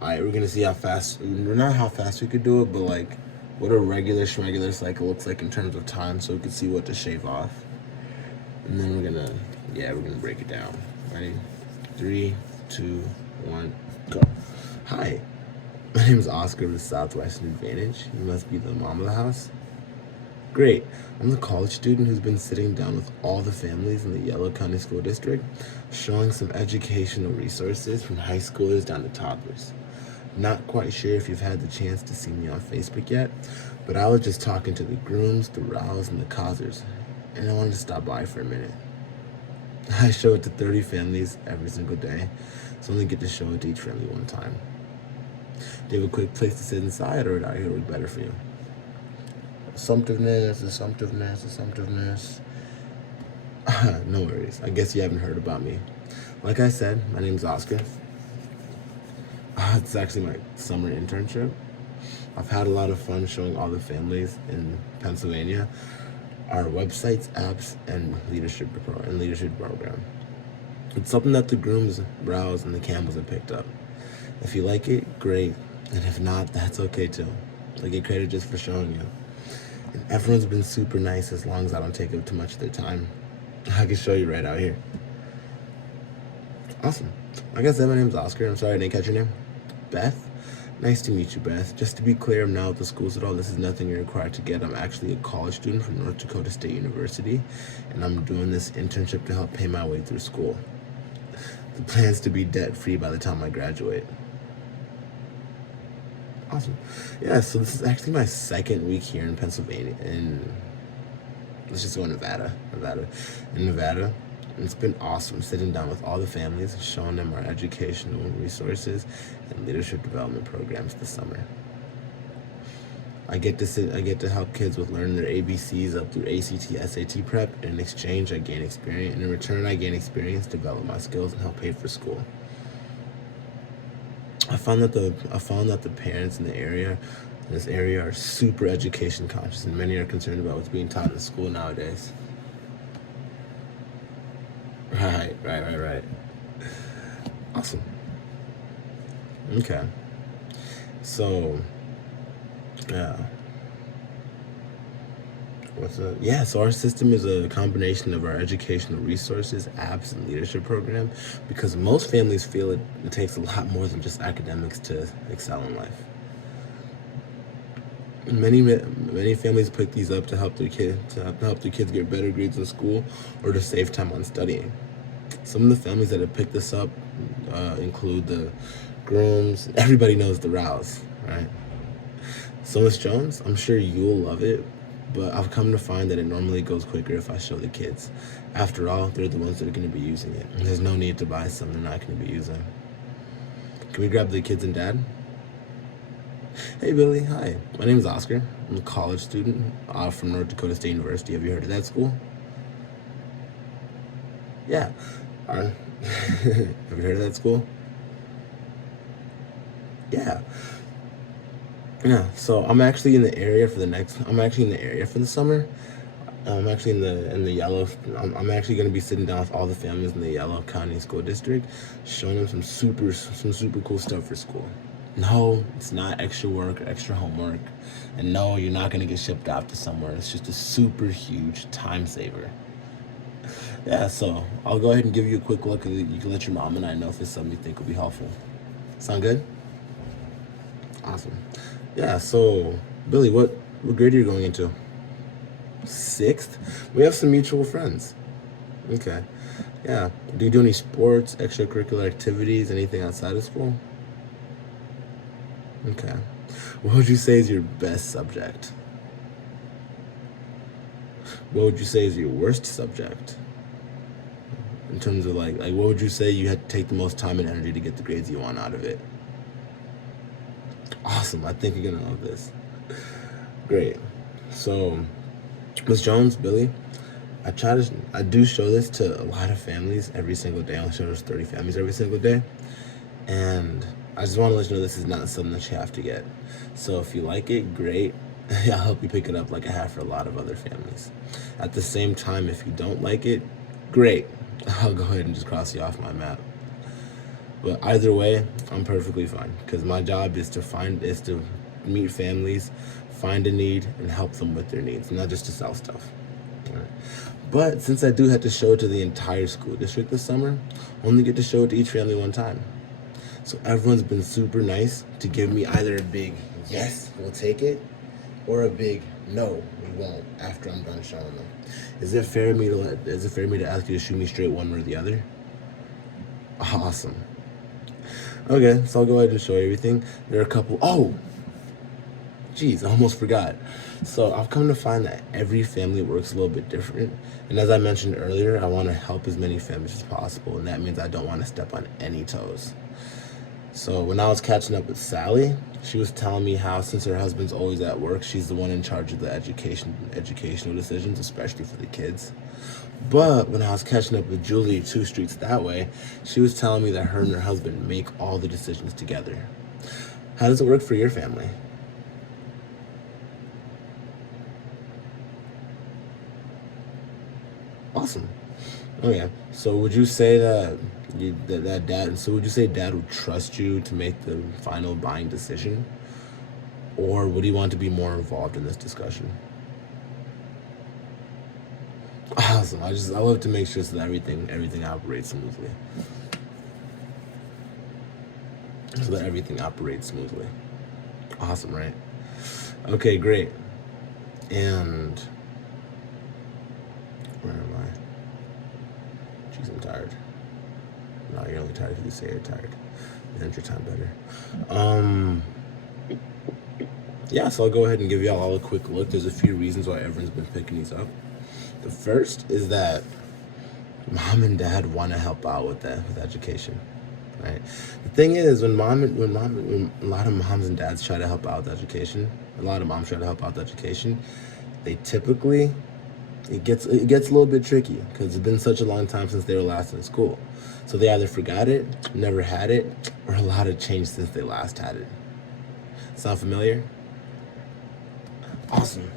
Alright, we're gonna see how fast, not how fast we could do it, but like what a regular schmegular cycle looks like in terms of time, so we can see what to shave off. And then we're gonna break it down. Ready? 3, 2, 1, go. Hi, my name is Oscar with Southwestern Advantage. You must be the mom of the house. Great. I'm the college student who's been sitting down with all the families in the Yellow County School District, showing some educational resources from high schoolers down to toddlers. Not quite sure if you've had the chance to see me on Facebook yet, but I was just talking to the grooms, the rows, and the causers, and I wanted to stop by for a minute. I show it to 30 families every single day, so I only get to show it to each family one time. Do you have a quick place to sit inside, or would out here work better for you? Assumptiveness. No worries. I guess you haven't heard about me. Like I said, my name's Oscar. It's actually my summer internship. I've had a lot of fun showing all the families in Pennsylvania our websites, apps, and leadership program. It's something that the grooms, brows, and the Campbells have picked up. If you like it, great. And if not, that's okay too. I get credit just for showing you. And everyone's been super nice as long as I don't take up too much of their time. I can show you right out here. Awesome. Like I said, my name's Oscar. I'm sorry I didn't catch your name. Beth? Nice to meet you, Beth. Just to be clear, I'm not with the schools at all. This is nothing you're required to get. I'm actually a college student from North Dakota State University, and I'm doing this internship to help pay my way through school. The plan's to be debt-free by the time I graduate. Awesome. Yeah, so this is actually my second week here in Pennsylvania, let's just go in Nevada. In Nevada, it's been awesome sitting down with all the families and showing them our educational resources and leadership development programs this summer. I get to help kids with learning their ABCs up through ACT, SAT prep, and in exchange I gain experience, and in return I gain experience, develop my skills, and help pay for school. I found that the parents in this area are super education conscious, and many are concerned about what's being taught in school nowadays. Right. Awesome. Okay. So, yeah. So our system is a combination of our educational resources, apps, and leadership program, because most families feel it takes a lot more than just academics to excel in life. Many families pick these up to help their kids get better grades in school or to save time on studying. Some of the families that have picked this up include the grooms. Everybody knows the rows, right? So Miss Jones, I'm sure you'll love it, but I've come to find that it normally goes quicker if I show the kids. After all, they're the ones that are going to be using it. And there's no need to buy something they're not going to be using. Can we grab the kids and dad? Hey Billy, hi. My name is Oscar. I'm a college student from North Dakota State University. Have you heard of that school? Yeah. Have you heard of that school? Yeah. Yeah. So I'm actually in the area for the summer. I'm actually in the yellow. I'm actually going to be sitting down with all the families in the Yellow County School District, showing them some super cool stuff for school. No, it's not extra work or extra homework, and no, you're not going to get shipped off to somewhere. It's just a super huge time saver. Yeah, so I'll go ahead and give you a quick look, and you can let your mom and I know if it's something you think would be helpful. Sound good? Awesome. Yeah, so Billy, what grade are you going into? 6th? We have some mutual friends. Okay. Yeah. Do you do any sports, extracurricular activities, anything outside of school? Okay. What would you say is your best subject? What would you say is your worst subject? In terms of like what would you say you had to take the most time and energy to get the grades you want out of it? Awesome. I think you're gonna love this. Great. So, Ms. Jones, Billy, I do show this to a lot of families every single day. I show this 30 families every single day. And I just want to let you know this is not something that you have to get. So if you like it, great. I'll help you pick it up like I have for a lot of other families. At the same time, if you don't like it, great. I'll go ahead and just cross you off my map. But either way, I'm perfectly fine because my job is to meet families, find a need, and help them with their needs, not just to sell stuff. Right. But since I do have to show it to the entire school district this summer, I only get to show it to each family one time. So everyone's been super nice to give me either a big yes, we'll take it, or a big no, we won't after I'm done showing them. Is it fair me to ask you to shoot me straight one way or the other? Awesome. Okay, so I'll go ahead and show you everything. There are a couple. Oh, geez, I almost forgot. So I've come to find that every family works a little bit different. And as I mentioned earlier, I want to help as many families as possible. And that means I don't want to step on any toes. So when I was catching up with Sally, she was telling me how since her husband's always at work, she's the one in charge of the educational decisions, especially for the kids. But when I was catching up with Julie 2 streets that way, she was telling me that her and her husband make all the decisions together. How does it work for your family? Awesome. Okay, so would you say that dad? So would you say dad would trust you to make the final buying decision, or would he want to be more involved in this discussion? Awesome. I love to make sure so that everything operates smoothly. So that everything operates smoothly. Awesome, right? Okay, great. And where am I? Jeez, I'm tired. No, you're only tired if you say you're tired. Manage your time better. Yeah, so I'll go ahead and give y'all all a quick look. There's a few reasons why everyone's been picking these up. The first is that mom and dad want to help out with education, right? The thing is, when a lot of moms and dads try to help out with education, a lot of moms try to help out with education, they typically it gets a little bit tricky because it's been such a long time since they were last in school. So they either forgot it, never had it, or a lot have changed since they last had it. Sound familiar? Awesome.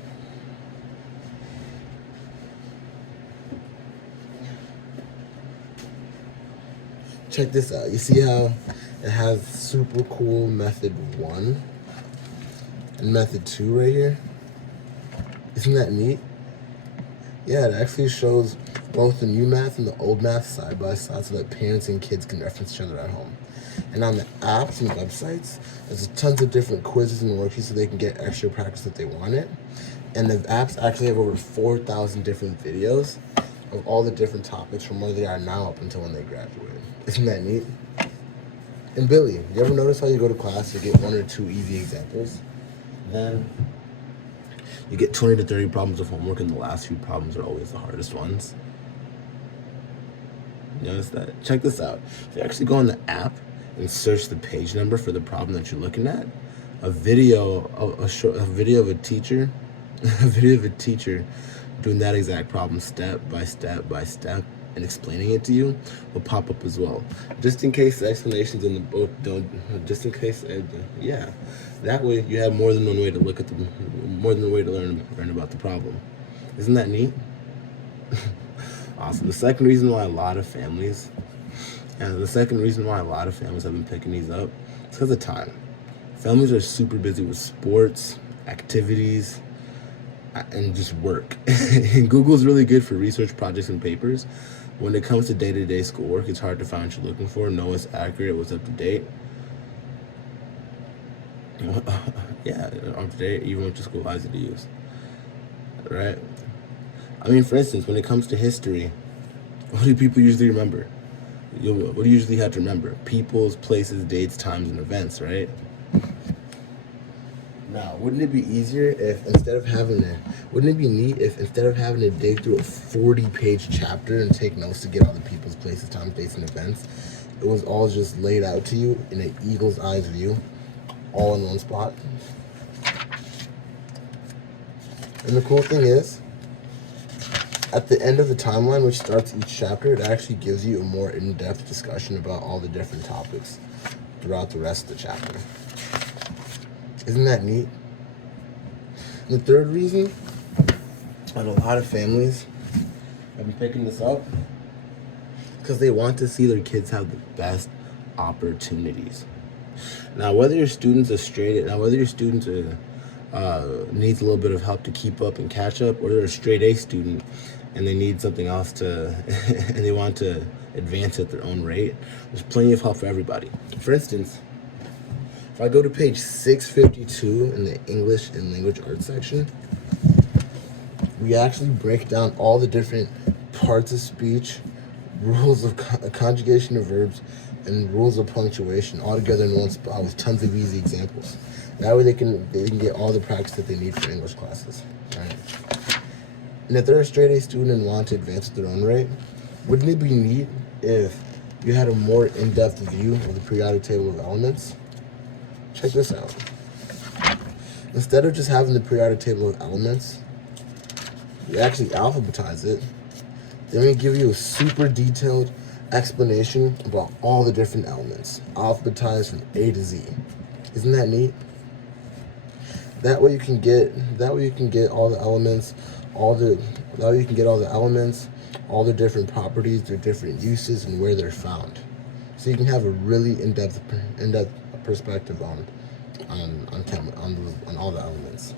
Check this out. You see how it has super cool method 1 and method 2 right here? Isn't that neat? Yeah, it actually shows both the new math and the old math side by side so that parents and kids can reference each other at home. And on the apps and websites, there's tons of different quizzes and worksheets so they can get extra practice if they want it. And the apps actually have over 4,000 different videos of all the different topics from where they are now up until when they graduate. Isn't that neat? And Billy, you ever notice how you go to class, you get 1 or 2 easy examples, then you get 20 to 30 problems of homework, and the last few problems are always the hardest ones? You notice that? Check this out. If you actually go on the app and search the page number for the problem that you're looking at, a video of a teacher, a video of a teacher doing that exact problem step by step by step and explaining it to you will pop up as well. Just in case the explanations in the book don't, just in case, yeah. That way you have more than one way to more than one way to learn about the problem. Isn't that neat? Awesome. The second reason why a lot of families have been picking these up is because of time. Families are super busy with sports, activities, and just work. And Google's really good for research projects and papers. When it comes to day-to-day schoolwork, it's hard to find what you're looking for, know what's accurate, what's up to date. Yeah, up to date, even what your school allows you to use. Right? I mean, for instance, when it comes to history, what do people usually remember? What do you usually have to remember? Peoples, places, dates, times, and events, right? Now, wouldn't it be neat if instead of having to dig through a 40-page chapter and take notes to get all the people's, places, times, dates, and events, it was all just laid out to you in an eagle's eyes view, all in one spot? And the cool thing is, at the end of the timeline, which starts each chapter, it actually gives you a more in-depth discussion about all the different topics throughout the rest of the chapter. Isn't that neat? And the third reason that a lot of families have been picking this up because they want to see their kids have the best opportunities. Now, whether your students are needs a little bit of help to keep up and catch up, or they're a straight A student and they need something else to, and they want to advance at their own rate, there's plenty of help for everybody. For instance, if I go to page 652 in the English and Language Arts section, we actually break down all the different parts of speech, rules of conjugation of verbs, and rules of punctuation all together in one spot with tons of easy examples. That way they can get all the practice that they need for English classes. Right? And if they're a straight A student and want to advance at their own rate, wouldn't it be neat if you had a more in-depth view of the periodic table of elements? Check this out. Instead of just having the periodic table of elements, we actually alphabetize it. Then we give you a super detailed explanation about all the different elements, alphabetized from A to Z. Isn't that neat? That way you can get all the elements, all the different properties, their different uses, and where they're found. So you can have a really in-depth perspective on all the elements,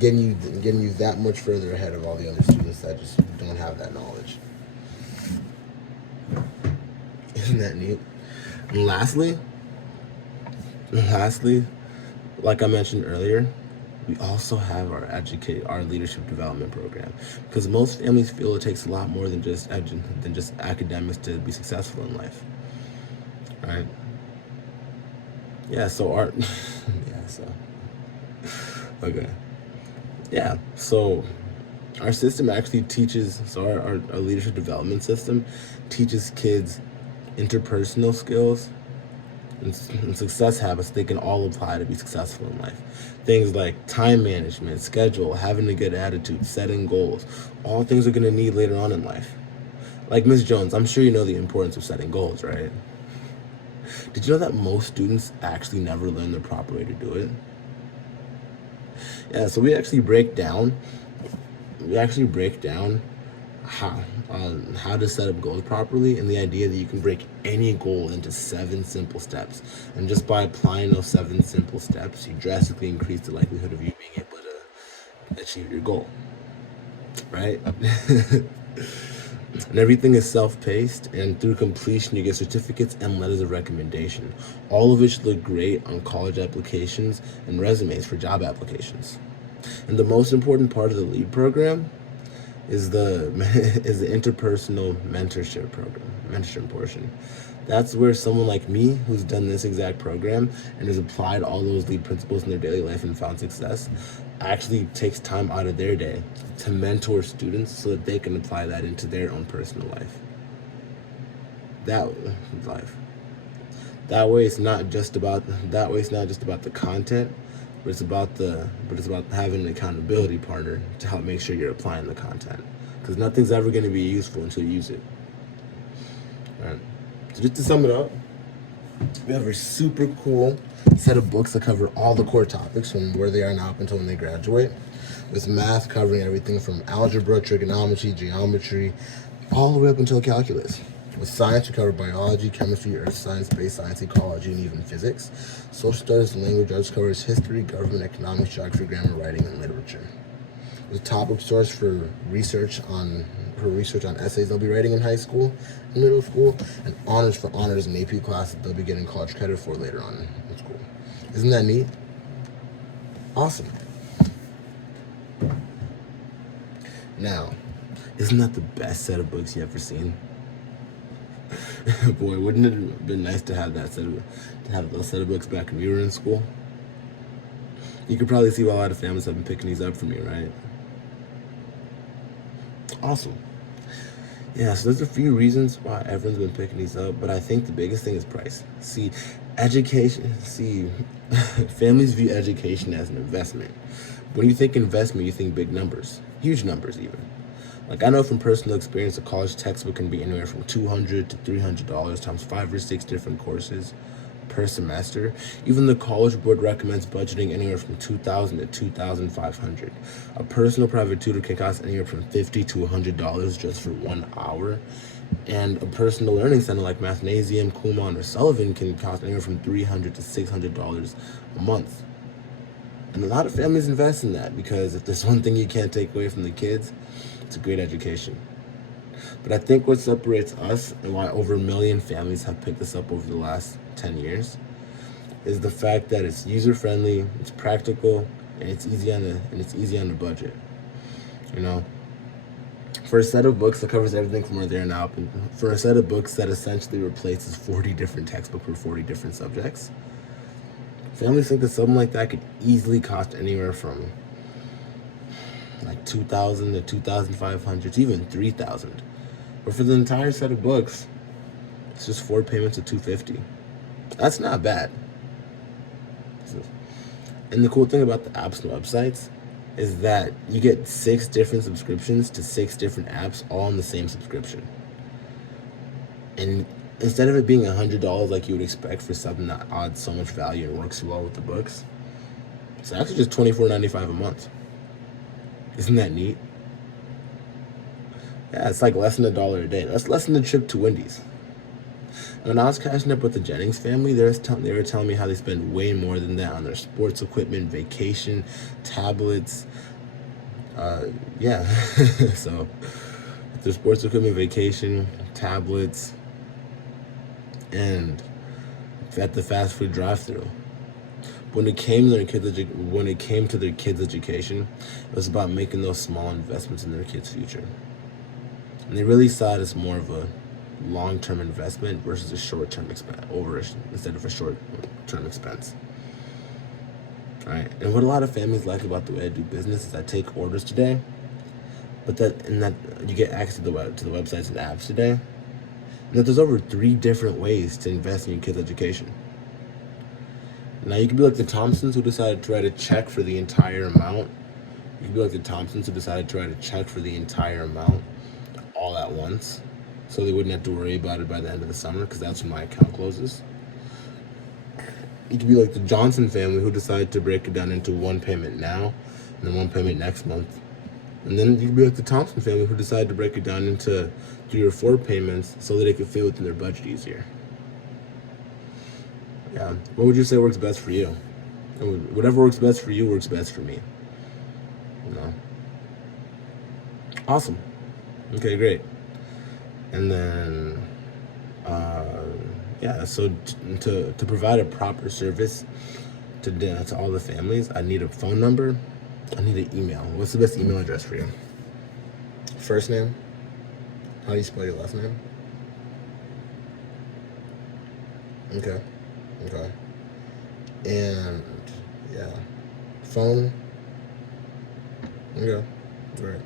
getting you that much further ahead of all the other students that just don't have that knowledge. Isn't that neat? And lastly, like I mentioned earlier, we also have our leadership development program, because most families feel it takes a lot more than just academics to be successful in life, right? Yeah. So So our system actually teaches. So our leadership development system teaches kids interpersonal skills and success habits they can all apply to be successful in life. Things like time management, schedule, having a good attitude, setting goals, all things we're going to need later on in life. Like Ms. Jones, I'm sure you know the importance of setting goals, right? Did you know that most students actually never learn the proper way to do it? Yeah, so we actually break down how to set up goals properly, and the idea that you can break any goal into 7 simple steps, and just by applying those 7 simple steps, you drastically increase the likelihood of you being able to achieve your goal, right? And everything is self-paced, and through completion you get certificates and letters of recommendation, all of which look great on college applications and resumes for job applications. And the most important part of the LEAD program is the interpersonal mentorship portion. That's where someone like me, who's done this exact program and has applied all those LEAD principles in their daily life and found success, actually takes time out of their day to mentor students so that they can apply that into their own personal life. That way it's not just about the content, but it's about having an accountability partner to help make sure you're applying the content, because nothing's ever going to be useful until you use it. All right. So just to sum it up, we have a super cool set of books that cover all the core topics from where they are now up until when they graduate, with math covering everything from algebra, trigonometry, geometry, all the way up until calculus. With science, we cover biology, chemistry, earth science, space science, ecology, and even physics. Social studies and language arts covers history, government, economics, geography, grammar, writing, and literature. The topic source for research on essays they'll be writing in high school and middle school, and honors and AP classes they'll be getting college credit for later on in school. Isn't that neat? Awesome. Now, isn't that the best set of books you've ever seen? Boy, wouldn't it have been nice to have those set of books back when we were in school? You could probably see why a lot of families have been picking these up for me, right? Awesome. Yeah, so there's a few reasons why everyone's been picking these up, but I think the biggest thing is price. Families view education as an investment. When you think investment, you think big numbers, huge numbers even. Like, I know from personal experience, a college textbook can be anywhere from $200 to $300 times 5 or 6 different courses per semester. Even the College Board recommends budgeting anywhere from $2,000 to $2,500. A personal private tutor can cost anywhere from $50 to $100 just for 1 hour. And a personal learning center like Mathnasium, Kumon, or Sullivan can cost anywhere from $300 to $600 a month. And a lot of families invest in that because if there's one thing you can't take away from the kids, it's a great education. But I think what separates us and why over 1 million families have picked this up over the last 10 years is the fact that it's user-friendly, it's practical, and it's easy on the budget. You know, for a set of books that covers everything from where they are now, for a set of books that essentially replaces 40 different textbooks for 40 different subjects, families think that something like that could easily cost anywhere from like $2,000 to $2,500 to even $3,000. But for the entire set of books, it's just 4 payments of $250. That's not bad. And the cool thing about the apps and websites is that you get 6 different subscriptions to 6 different apps all in the same subscription. And instead of it being $100 like you would expect for something that adds so much value and works well with the books, it's actually just $24.95 a month. Isn't that neat? Yeah, it's like less than $1 a day. That's less than the trip to Wendy's. And when I was catching up with the Jennings family, they were telling me how they spend way more than that on their sports equipment, vacation, tablets. So their sports equipment, vacation, tablets, and at the fast food drive-thru. When it came to their kids' education, it was about making those small investments in their kids' future. And they really saw it as more of a long-term investment versus a short-term expense instead of a short-term expense. All right. And what a lot of families like about the way I do business is I take orders today, but that you get access to the websites and apps today, and that there's over 3 different ways to invest in your kids' education. Now, you could be like the Thompsons who decided to write a check for the entire amount. You could be like the Thompsons who decided to write a check for the entire amount all at once, so they wouldn't have to worry about it by the end of the summer, because that's when my account closes. You could be like the Johnson family who decided to break it down into 1 payment now and then 1 payment next month. And then you could be like the Thompson family who decided to break it down into 3 or 4 payments so that they could fit within their budget easier. Yeah. What would you say works best for you? Whatever works best for you works best for me. You know? Awesome. Okay, great. And then, so to provide a proper service to all the families, I need a phone number. I need an email. What's the best email address for you? First name? How do you spell your last name? Okay. And, yeah. Phone? Okay, great.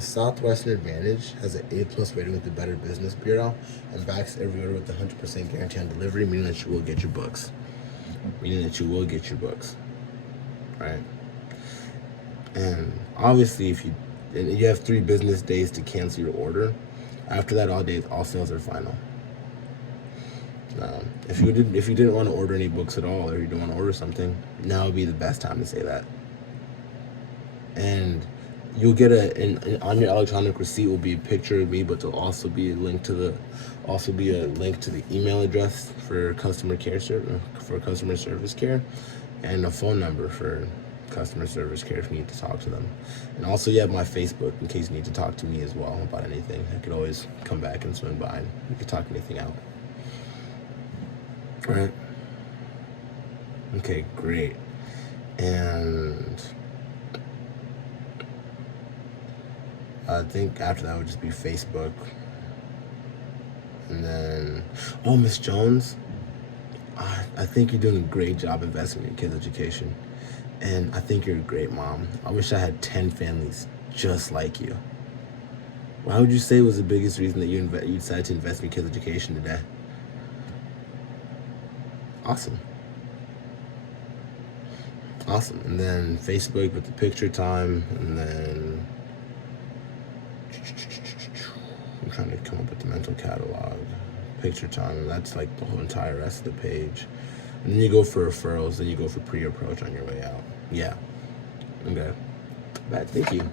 Southwestern Advantage has an A+ rating with the Better Business Bureau and backs every order with 100% guarantee on delivery, meaning that you will get your books. Right? And obviously, if you have 3 business days to cancel your order. After that, all sales are final. If you didn't want to order any books at all, or you don't want to order something, now would be the best time to say that. And you'll get on your electronic receipt will be a picture of me, but there'll also be a link to the email address for customer service care, and a phone number for customer service care if you need to talk to them. And also, you have my Facebook in case you need to talk to me as well about anything. I could always come back and swing by and we could talk anything out. All right. Okay, great. And I think after that would just be Facebook. And then, Miss Jones, I think you're doing a great job investing in your kids' education. And I think you're a great mom. I wish I had 10 families just like you. Why would you say was the biggest reason that you decided to invest in your kids' education today? Awesome. And then Facebook with the picture time, and then I'm trying to come up with the mental catalog. Picture time, and that's like the whole entire rest of the page. And then you go for referrals, then you go for pre-approach on your way out. Yeah. Okay. Thank you.